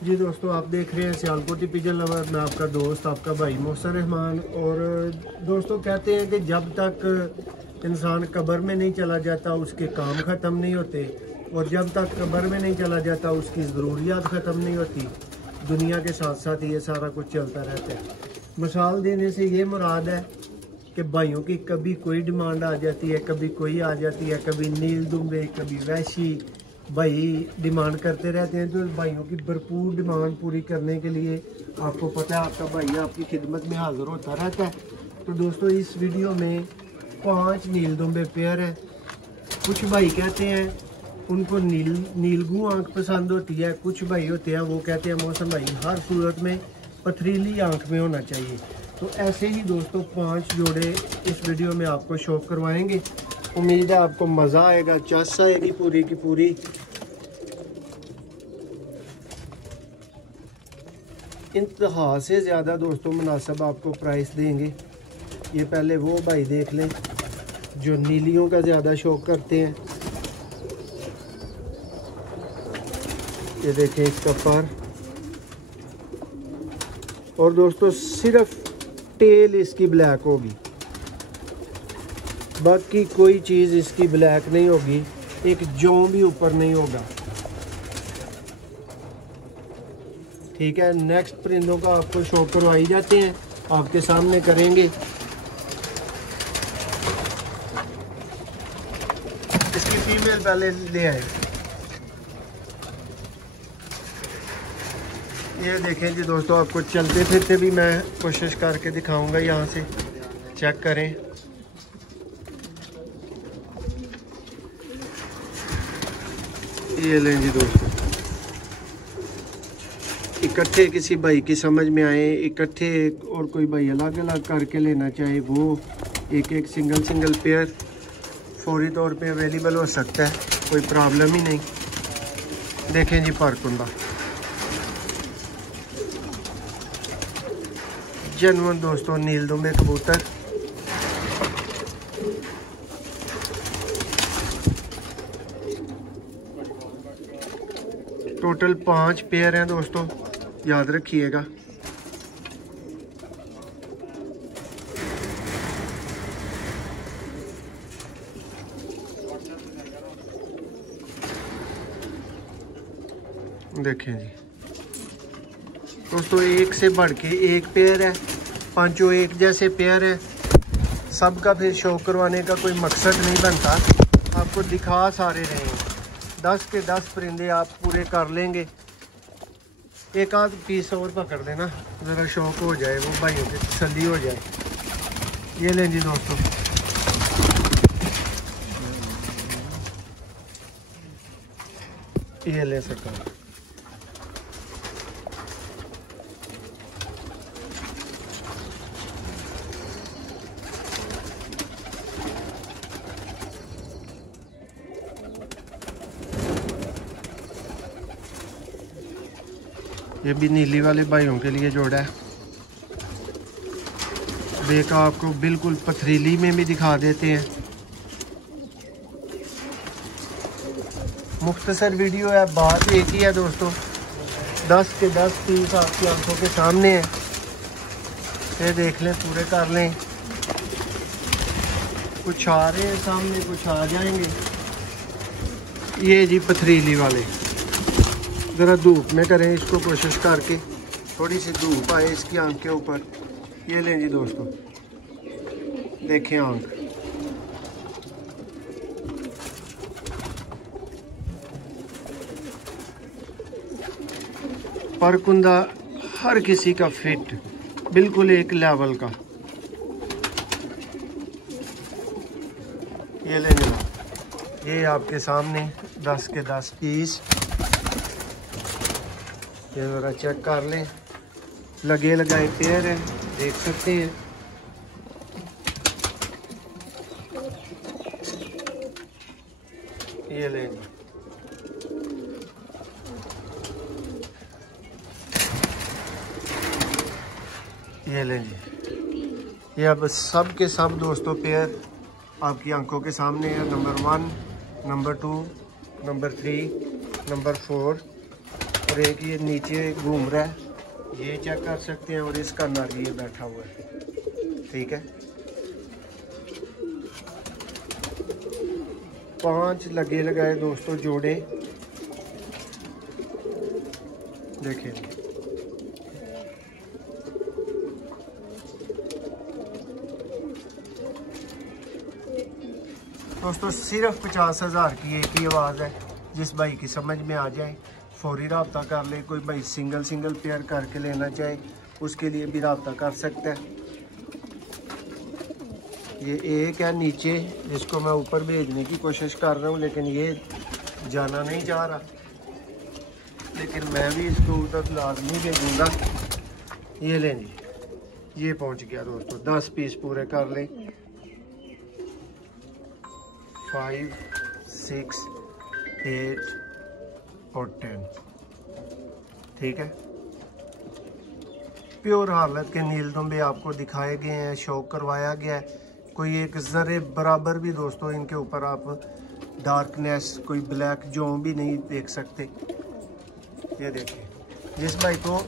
जी दोस्तों, आप देख रहे हैं सियालकोटी पिजन लवर। मैं आपका दोस्त, आपका भाई मोहसिन रहमान। और दोस्तों, कहते हैं कि जब तक इंसान कब्र में नहीं चला जाता उसके काम ख़त्म नहीं होते, और जब तक कब्र में नहीं चला जाता उसकी ज़रूरियात ख़त्म नहीं होती। दुनिया के साथ साथ ये सारा कुछ चलता रहता है। मिसाल देने से ये मुराद है कि भाइयों की कभी कोई डिमांड आ जाती है, कभी कोई आ जाती है, कभी नील दुम्बे, कभी वैशी भाई डिमांड करते रहते हैं। तो भाइयों की भरपूर डिमांड पूरी करने के लिए आपको पता है आपका भाई आपकी खिदमत में हाजिर होता रहता है। तो दोस्तों, इस वीडियो में 5 नील दुम्बे पेयर हैं। कुछ भाई कहते हैं उनको नीलगू आंख पसंद होती है, कुछ भाई होते हैं वो कहते हैं मौसम भाई हर सूरत में पथरीली आंख में होना चाहिए। तो ऐसे ही दोस्तों 5 जोड़े इस वीडियो में आपको शो करवाएंगे। उम्मीद है आपको मज़ा आएगा, चस आएगी पूरी की पूरी। इंतहा से ज़्यादा दोस्तों मुनासिब आपको प्राइस देंगे। ये पहले वो भाई देख लें जो नीलियों का ज़्यादा शौक करते हैं। ये देखें इसका पर, और दोस्तों सिर्फ टेल इसकी ब्लैक होगी, बाकी कोई चीज़ इसकी ब्लैक नहीं होगी, एक जौ भी ऊपर नहीं होगा। ठीक है, नेक्स्ट परिंदों का आपको शो करवाई जाते हैं, आपके सामने करेंगे। इसकी फीमेल पहले ले आए। ये देखें जी दोस्तों, आपको चलते फिरते भी मैं कोशिश करके दिखाऊंगा। यहाँ से चेक करें, ये लें जी दोस्तों। इकट्ठे किसी भाई की समझ में आए, इकट्ठे और कोई भाई अलग अलग करके लेना चाहे, वो एक एक सिंगल पेयर फौरी तौर पे अवेलेबल हो सकता है, कोई प्रॉब्लम ही नहीं। देखें जी परकुंदा, जनवन दोस्तों नील दुम्बे कबूतर। टोटल 5 पेयर हैं दोस्तों, याद रखिएगा। देखें जी दोस्तों, एक से बढ़ के एक पेयर है, पांचों एक जैसे पेयर है। सबका फिर शो करवाने का कोई मकसद नहीं बनता, आपको दिखा सारे रहे हैं। 10 के 10 परिंदे आप पूरे कर लेंगे। एक आध पीस और पकड़ देना, ज़रा शौक हो जाए, वो भाइयों की तसल्ली हो जाए। ये लें जी दोस्तों, ये ले सकता हूँ। ये भी नीली वाले भाइयों के लिए जोड़ा है। देखा आपको बिल्कुल पथरीली में भी दिखा देते हैं। मुख्तसर वीडियो है, बात एक ही है दोस्तों। 10 के 10 पीस आपकी आंखों के सामने है, ये देख लें, पूरे कर लें। कुछ आ रहे हैं सामने, कुछ आ जाएंगे। ये जी पथरीली वाले, ज़रा धूप में करें इसको कोशिश करके, थोड़ी सी धूप आए इसकी आंख के ऊपर। ये लें जी दोस्तों, देखें आंख, परकुंदा हर किसी का फिट, बिल्कुल एक लेवल का। ये ले जनाब, ये आपके सामने 10 के 10 पीस। ये ज़रा चेक कर लें, लगे लगाए पेयर हैं, देख सकते हैं। ये लें, ये लें जी। ये अब सब के सब दोस्तों पेयर आपकी आंखों के सामने है। Number 1, number 2, number 3, number 4। और एक ये नीचे घूम रहा है, ये चेक कर सकते हैं। और इसका नर ये बैठा हुआ है, ठीक है। 5 लगे लगाए दोस्तों जोड़े, देखिए दोस्तों। सिर्फ 50,000 की एक ही आवाज़ है। जिस भाई की समझ में आ जाए फौरी रब्ता कर ले। कोई भाई सिंगल पेयर करके लेना चाहे उसके लिए भी रब्ता कर सकता है। ये एक है नीचे, जिसको मैं ऊपर भेजने की कोशिश कर रहा हूँ, लेकिन ये जाना नहीं जा रहा। लेकिन मैं भी इसको उधर लाजमी भेजूँगा। ये लें जी, ये पहुँच गया दोस्तों। 10 पीस पूरे कर लें। 5, 6, 8 और 10, ठीक है। प्योर हालत के नील दुम्बे आपको दिखाए गए हैं, शौक करवाया गया है। कोई एक ज़रे बराबर भी दोस्तों इनके ऊपर आप डार्कनेस, कोई ब्लैक जोन भी नहीं देख सकते। ये देखिए, जिस भाई को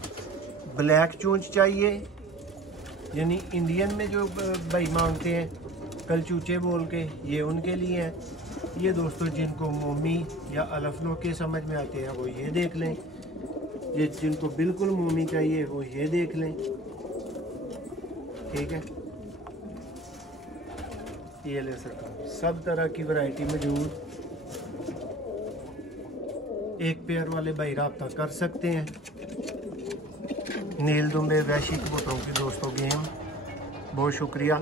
ब्लैक चोंच चाहिए, यानी इंडियन में जो भाई मांगते हैं कलचूचे बोल के, ये उनके लिए है। ये दोस्तों जिनको मोमी या अलफनोके समझ में आते हैं वो ये देख लें। ये जिनको बिल्कुल मोमी चाहिए वो ये देख लें, ठीक है। ये ले सकता हूँ, सब तरह की वैरायटी मौजूद। एक पेयर वाले भाई रब्ता कर सकते हैं। नील दुम्बे वैशी कबूतरों की दोस्तों गेम। बहुत शुक्रिया।